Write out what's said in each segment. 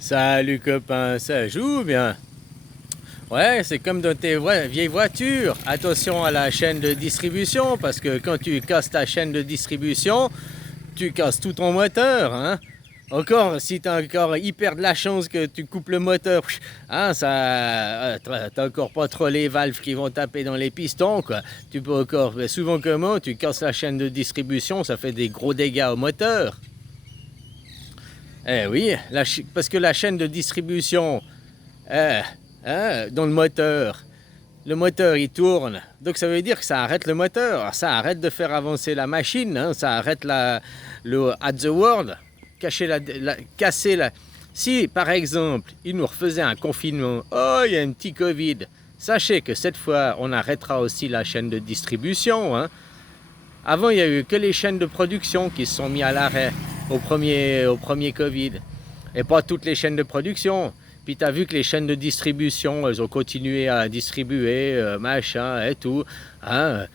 Salut copain, ça joue bien? Ouais, c'est comme dans tes vieilles voitures. Attention à la chaîne de distribution parce que quand tu casses ta chaîne de distribution, tu casses tout ton moteur, hein. Encore, si t'as encore hyper de la chance que tu coupes le moteur, hein, t'as encore pas trop les valves qui vont taper dans les pistons, quoi. Tu peux encore, mais souvent comment, tu casses la chaîne de distribution, ça fait des gros dégâts au moteur. Eh oui, parce que la chaîne de distribution, euh, dans le moteur il tourne, donc ça veut dire que ça arrête le moteur. Alors, ça arrête de faire avancer la machine, hein, ça arrête le at the world, casser la. Si par exemple il nous refaisait un confinement, oh il y a un petit Covid, sachez que cette fois on arrêtera aussi la chaîne de distribution, hein. Avant, il n'y a eu que les chaînes de production qui se sont mis à l'arrêt au premier Covid. Et pas toutes les chaînes de production. Puis tu as vu que les chaînes de distribution, elles ont continué à distribuer, machin et tout. Hein,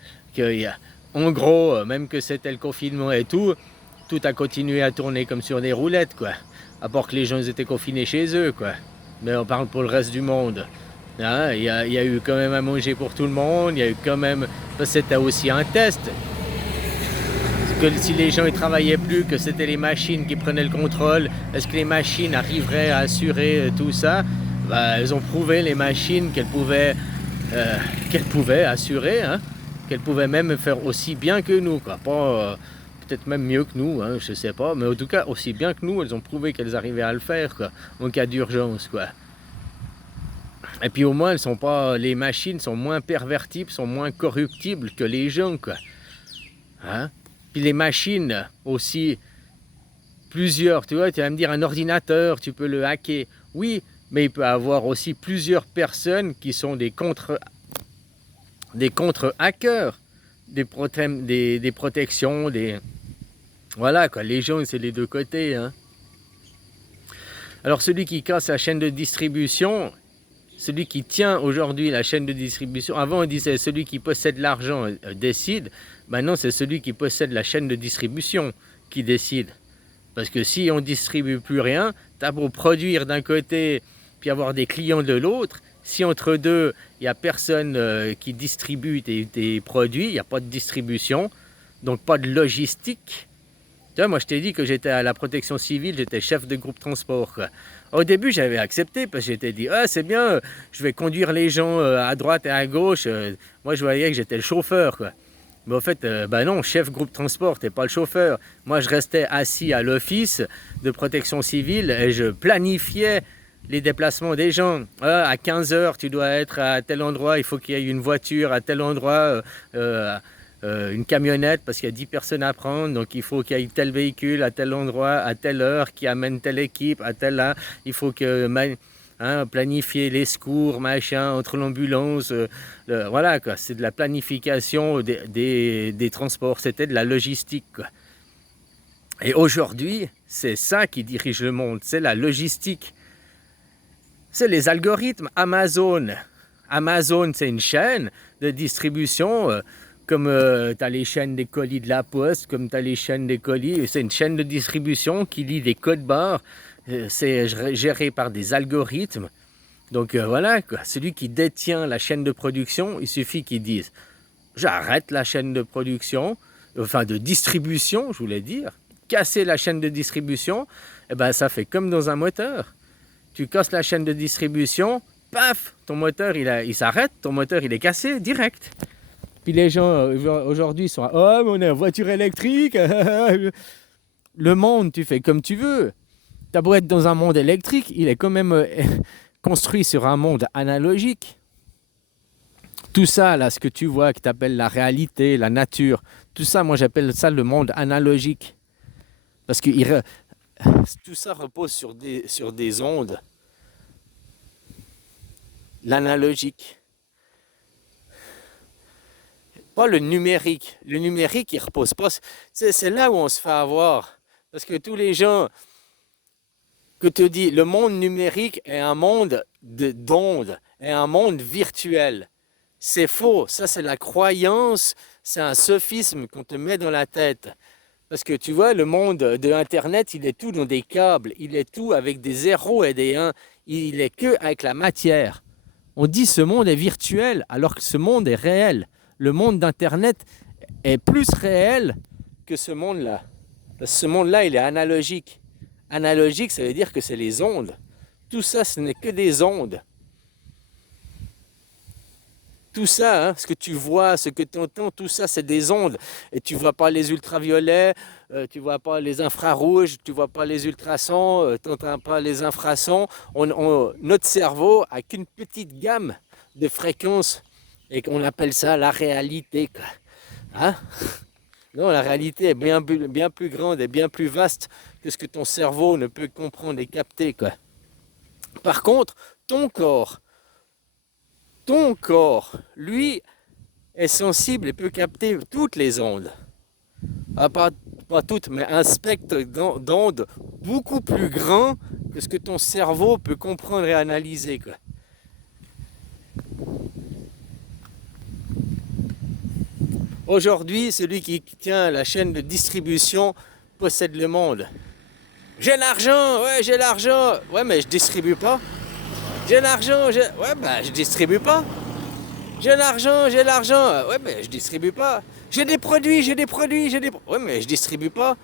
en gros, même que c'était le confinement et tout a continué à tourner comme sur des roulettes, quoi. À part que les gens étaient confinés chez eux, quoi. Mais on parle pour le reste du monde. Hein, y a eu quand même à manger pour tout le monde. Il y a eu quand même. C'était aussi un test que si les gens ne travaillaient plus, que c'était les machines qui prenaient le contrôle, est-ce que les machines arriveraient à assurer tout ça? Elles ont prouvé, les machines, qu'elles pouvaient assurer, hein, qu'elles pouvaient même faire aussi bien que nous, quoi. Pas, peut-être même mieux que nous, hein, je sais pas, mais en tout cas aussi bien que nous, elles ont prouvé qu'elles arrivaient à le faire, quoi, en cas d'urgence, quoi. Et puis au moins, les machines sont moins pervertibles, sont moins corruptibles que les gens, quoi. Hein? Puis les machines aussi, plusieurs, tu vois, tu vas me dire un ordinateur, tu peux le hacker. Oui, mais il peut avoir aussi plusieurs personnes qui sont des contre-hackers, des protections, Voilà, quoi, les gens, c'est les deux côtés, hein. Alors celui qui casse la chaîne de distribution, celui qui tient aujourd'hui la chaîne de distribution, avant on disait celui qui possède l'argent décide, maintenant c'est celui qui possède la chaîne de distribution qui décide. Parce que si on ne distribue plus rien, tu as beau produire d'un côté puis avoir des clients de l'autre, si entre deux, il n'y a personne qui distribue tes produits, il n'y a pas de distribution, donc pas de logistique. Tu vois, moi je t'ai dit que j'étais à la protection civile, j'étais chef de groupe transport, quoi. Au début j'avais accepté parce que j'étais dit ah c'est bien, je vais conduire les gens à droite et à gauche. Moi je voyais que j'étais le chauffeur, quoi. Mais au fait, non, chef groupe transport, t'es pas le chauffeur. Moi je restais assis à l'office de protection civile et je planifiais les déplacements des gens. À 15 heures tu dois être à tel endroit, il faut qu'il y ait une voiture à tel endroit. Une camionnette parce qu'il y a 10 personnes à prendre, donc il faut qu'il y ait tel véhicule à tel endroit, à telle heure, qui amène telle équipe, à telle là. Il faut que planifier les secours, machin, entre l'ambulance. Voilà, quoi. C'est de la planification des transports, c'était de la logistique, quoi. Et aujourd'hui, c'est ça qui dirige le monde, c'est la logistique. C'est les algorithmes. Amazon, c'est une chaîne de distribution. Comme tu as les chaînes des colis de la poste, comme tu as les chaînes des colis, c'est une chaîne de distribution qui lit des codes barres, c'est géré par des algorithmes. Donc voilà, quoi. Celui qui détient la chaîne de production, il suffit qu'il dise j'arrête la chaîne de production, enfin de distribution, je voulais dire, casser la chaîne de distribution, et ben ça fait comme dans un moteur. Tu casses la chaîne de distribution, paf, ton moteur il s'arrête, ton moteur il est cassé direct. Puis les gens aujourd'hui sont oh mais on est en voiture électrique. Le monde, tu fais comme tu veux. T'as beau être dans un monde électrique, il est quand même construit sur un monde analogique. Tout ça, là, ce que tu vois, que tu appelles la réalité, la nature, tout ça, moi j'appelle ça le monde analogique. Parce que tout ça repose sur des ondes. L'analogique. Pas le numérique. Le numérique, il repose pas. C'est là où on se fait avoir. Parce que tous les gens que te disent le monde numérique est un monde d'ondes, est un monde virtuel. C'est faux. Ça, c'est la croyance. C'est un sophisme qu'on te met dans la tête. Parce que tu vois, le monde de Internet, il est tout dans des câbles, il est tout avec des zéros et des 1, il est que avec la matière. On dit ce monde est virtuel alors que ce monde est réel. Le monde d'Internet est plus réel que ce monde-là. Parce que ce monde-là, il est analogique. Analogique, ça veut dire que c'est les ondes. Tout ça, ce n'est que des ondes. Tout ça, hein, ce que tu vois, ce que tu entends, tout ça, c'est des ondes. Et tu ne vois pas les ultraviolets, tu ne vois pas les infrarouges, tu ne vois pas les ultrasons, tu n'entends pas les infrasons. Notre cerveau a qu'une petite gamme de fréquences et qu'on appelle ça la réalité. Quoi. Hein? Non, la réalité est bien plus grande et bien plus vaste que ce que ton cerveau ne peut comprendre et capter. Quoi. Par contre, ton corps, lui, est sensible et peut capter toutes les ondes. Pas toutes, mais un spectre d'ondes beaucoup plus grand que ce que ton cerveau peut comprendre et analyser. Quoi. Aujourd'hui, celui qui tient la chaîne de distribution possède le monde. J'ai l'argent, ouais, mais je distribue pas. J'ai l'argent, ouais, bah je distribue pas. J'ai l'argent, ouais, mais je distribue pas. J'ai des produits, ouais, mais je distribue pas.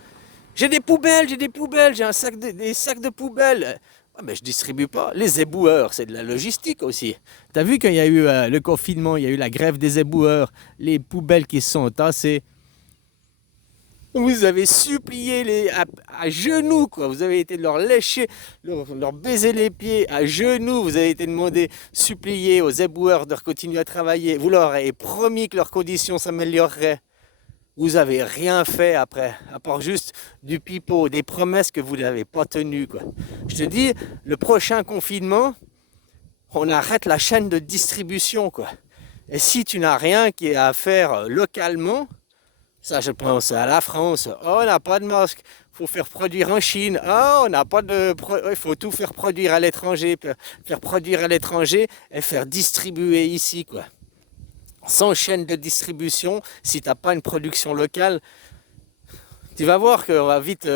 J'ai des poubelles, j'ai des sacs de poubelles. Ouais, mais je distribue pas. Les éboueurs, c'est de la logistique aussi. T'as vu quand il y a eu le confinement, il y a eu la grève des éboueurs, les poubelles qui se sont entassées. Vous avez supplié à genoux, quoi. Vous avez été leur lécher, leur baiser les pieds à genoux. Vous avez été demandé, supplier aux éboueurs de continuer à travailler. Vous leur avez promis que leurs conditions s'amélioreraient. Vous n'avez rien fait après, à part juste du pipeau, des promesses que vous n'avez pas tenues, quoi. Je te dis, le prochain confinement, on arrête la chaîne de distribution, quoi. Et si tu n'as rien qui est à faire localement, ça, je pense à la France. Oh, on n'a pas de masque. Il faut faire produire en Chine. Oh, on n'a pas de... Il faut tout faire produire à l'étranger. Faire produire à l'étranger et faire distribuer ici, quoi. Sans chaîne de distribution, si tu n'as pas une production locale, tu vas voir qu'on va vite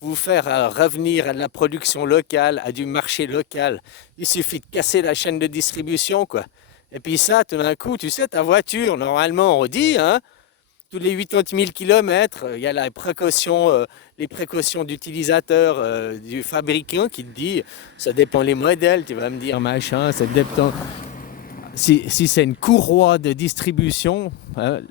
vous faire revenir à de la production locale, à du marché local. Il suffit de casser la chaîne de distribution, quoi. Et puis ça, tout d'un coup, tu sais, ta voiture, normalement, on dit, hein, tous les 80 000 km, il y a les précautions d'utilisateur du fabricant qui te dit, ça dépend les modèles, tu vas me dire machin, ça dépend. Si c'est une courroie de distribution,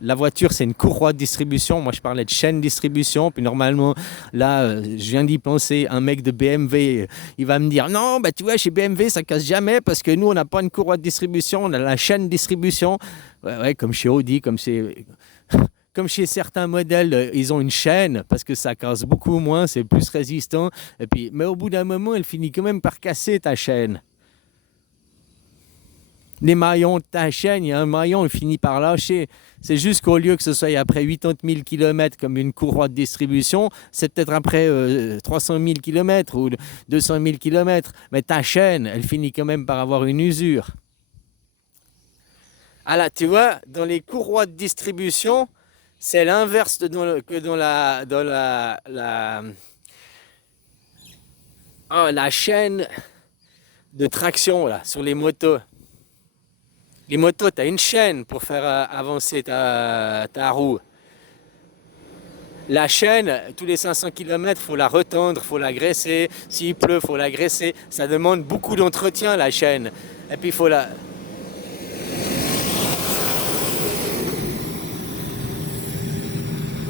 la voiture c'est une courroie de distribution, moi je parlais de chaîne de distribution, puis normalement là je viens d'y penser, un mec de BMW, il va me dire non, bah tu vois chez BMW ça casse jamais parce que nous on n'a pas une courroie de distribution, on a la chaîne de distribution, ouais, comme chez Audi, comme chez certains modèles, ils ont une chaîne parce que ça casse beaucoup moins, c'est plus résistant, et puis, mais au bout d'un moment elle finit quand même par casser ta chaîne. Les maillons de ta chaîne, il y a un maillon, il finit par lâcher. C'est juste qu'au lieu que ce soit après 80 000 km comme une courroie de distribution, c'est peut-être après 300 000 km ou 200 000 km. Mais ta chaîne, elle finit quand même par avoir une usure. Ah là, tu vois, dans les courroies de distribution, c'est l'inverse que dans la chaîne de traction là, sur les motos. Les motos, tu as une chaîne pour faire avancer ta roue. La chaîne, tous les 500 km, il faut la retendre, il faut la graisser. S'il pleut, il faut la graisser. Ça demande beaucoup d'entretien, la chaîne. Et puis, il faut la...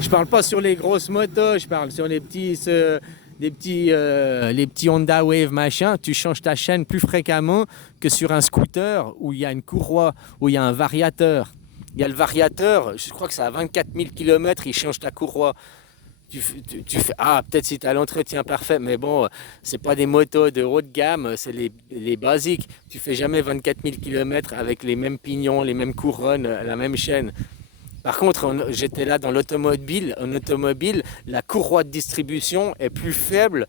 Je parle pas sur les grosses motos, je parle sur les petits Honda Wave machin. Tu changes ta chaîne plus fréquemment que sur un scooter où il y a une courroie, où il y a un variateur. Il y a le variateur, je crois que c'est à 24 000 km, il change ta courroie. Tu fais, peut-être si tu as l'entretien parfait, mais bon, c'est pas des motos de haut de gamme, c'est les basiques. Tu fais jamais 24 000 km avec les mêmes pignons, les mêmes couronnes, la même chaîne. Par contre, j'étais là dans l'automobile. En automobile, la courroie de distribution est plus faible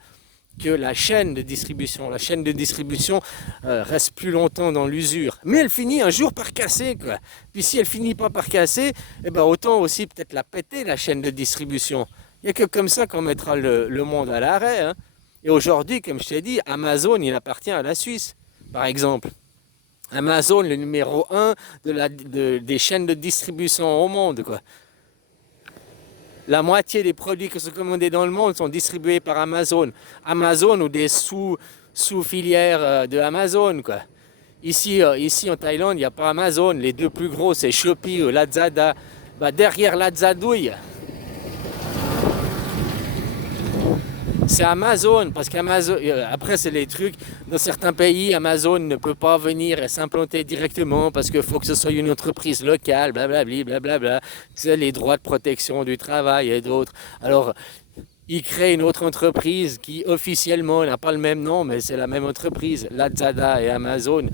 que la chaîne de distribution. La chaîne de distribution reste plus longtemps dans l'usure. Mais elle finit un jour par casser, quoi. Puis si elle finit pas par casser, eh ben autant aussi peut-être la péter, la chaîne de distribution. Il n'y a que comme ça qu'on mettra le monde à l'arrêt. Hein. Et aujourd'hui, comme je t'ai dit, Amazon, il appartient à la Suisse, par exemple. Amazon, le numéro 1 des chaînes de distribution au monde, quoi. La moitié des produits qui sont commandés dans le monde sont distribués par Amazon. Amazon ou des sous-filières de Amazon, quoi. Ici en Thaïlande, il n'y a pas Amazon. Les deux plus gros, c'est Shopee ou Lazada. Bah, derrière Lazadouille, c'est Amazon, parce qu'Amazon, après c'est les trucs, dans certains pays, Amazon ne peut pas venir et s'implanter directement parce qu'il faut que ce soit une entreprise locale, blablabli, blablabla. C'est les droits de protection du travail et d'autres. Alors, ils créent une autre entreprise qui officiellement n'a pas le même nom, mais c'est la même entreprise, Lazada et Amazon.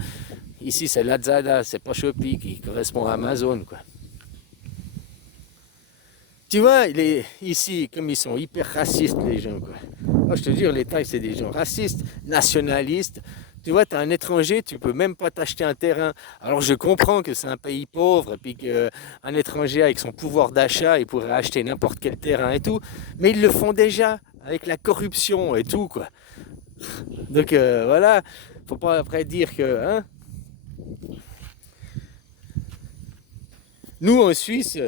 Ici c'est Lazada, c'est pas Shopee qui correspond à Amazon, quoi. Tu vois, ici, comme ils sont hyper racistes, les gens, quoi. Moi, je te dis, les Thaïs, c'est des gens racistes, nationalistes. Tu vois, tu es un étranger, tu peux même pas t'acheter un terrain. Alors, je comprends que c'est un pays pauvre, et puis qu'un étranger, avec son pouvoir d'achat, il pourrait acheter n'importe quel terrain et tout. Mais ils le font déjà, avec la corruption et tout, quoi. Donc, voilà, faut pas après dire que... Hein, nous, en Suisse,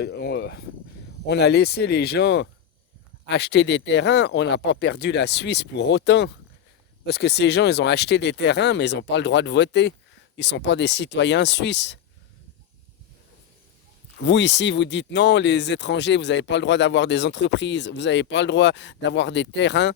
on a laissé les gens acheter des terrains, on n'a pas perdu la Suisse pour autant. Parce que ces gens, ils ont acheté des terrains, mais ils n'ont pas le droit de voter. Ils ne sont pas des citoyens suisses. Vous, ici, vous dites non, les étrangers, vous n'avez pas le droit d'avoir des entreprises, vous n'avez pas le droit d'avoir des terrains.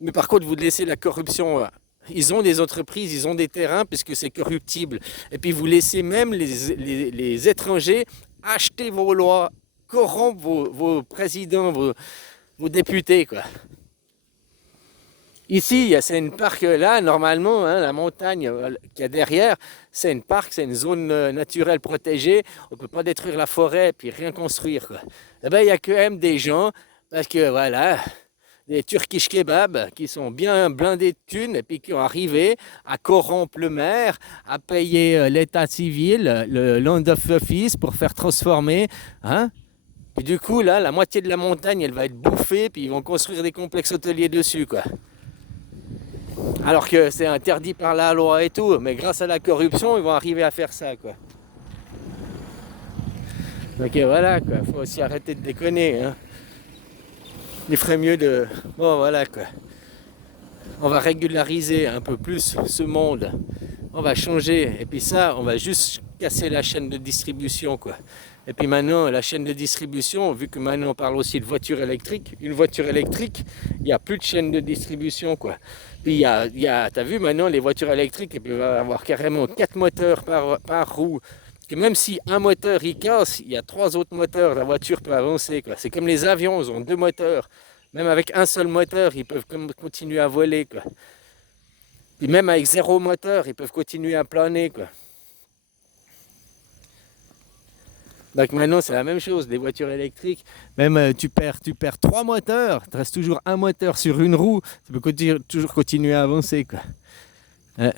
Mais par contre, vous laissez la corruption. Ils ont des entreprises, ils ont des terrains, puisque c'est corruptible. Et puis, vous laissez même les étrangers acheter vos lois, corrompre vos présidents, vos députés, quoi. Ici, c'est une parc là, normalement, hein, la montagne qu'il y a derrière, c'est une parc, c'est une zone naturelle protégée. On ne peut pas détruire la forêt et puis rien construire, quoi. Eh ben, il y a quand même des gens, parce que voilà, des Turkish kebab qui sont bien blindés de thunes et puis qui ont arrivé à corrompre le maire, à payer l'état civil, le land of office pour faire transformer, hein. Et du coup, là, la moitié de la montagne, elle va être bouffée, puis ils vont construire des complexes hôteliers dessus, quoi. Alors que c'est interdit par la loi et tout, mais grâce à la corruption, ils vont arriver à faire ça, quoi. Donc voilà, quoi, faut aussi arrêter de déconner, hein. Il ferait mieux de... Bon, voilà, quoi. On va régulariser un peu plus ce monde. On va changer, et puis ça, on va juste casser la chaîne de distribution, quoi. Et puis maintenant, la chaîne de distribution, vu que maintenant on parle aussi de voiture électrique, une voiture électrique, il n'y a plus de chaîne de distribution, quoi. Puis t'as vu maintenant, les voitures électriques, elles peuvent avoir carrément 4 moteurs par roue. Que même si un moteur il casse, il y a 3 autres moteurs, la voiture peut avancer, quoi. C'est comme les avions, ils ont 2 moteurs. Même avec un seul moteur, ils peuvent continuer à voler, quoi. Puis même avec 0 moteur, ils peuvent continuer à planer, quoi. Donc maintenant c'est la même chose, les voitures électriques, même tu perds 3 moteurs, il te reste toujours un moteur sur une roue, tu peux toujours continuer à avancer, quoi. Ouais.